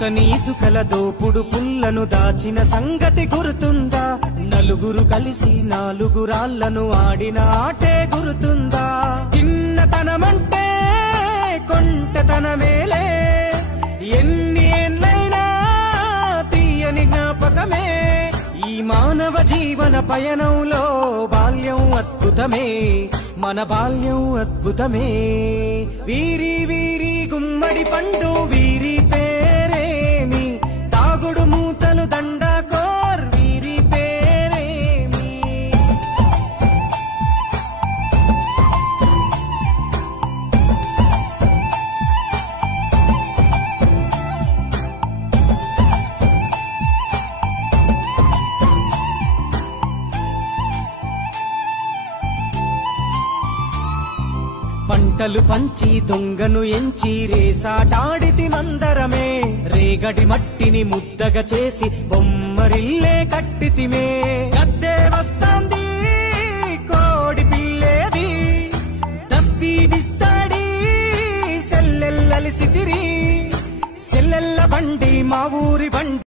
పుతని ఇసుకల దోపుడు పుల్లను దాచిన సంగతి గుర్తుందా? నలుగురు కలిసి నాలుగురాళ్లను ఆడిన ఆటే గుర్తుందా? చిన్నతనమంటే కొంటతనమేలే, ఎన్ని ఏండ్లైనా తీయని జ్ఞాపకమే. ఈ మానవ జీవన పయనంలో బాల్యం అద్భుతమే, మన బాల్యం అద్భుతమే. వీరి వీరి గుమ్మడి పండు వీరి పేరేమి, తాగుడు మూతలు దండకోర్ వీరి పేరేమి. పంటలు పంచి దొంగను ఎంచి రేసాటాడితి మందరమే, రేగడి మట్టిని ముద్దగా చేసి బొమ్మరిల్లే కట్టితిమే. గద్దే వస్తాంది కోడి పిల్లేది, దస్తీ డిస్తాడి సెల్లెల్లలిసి తిరి, సెల్లెల్ల బండి మా ఊరి బండి.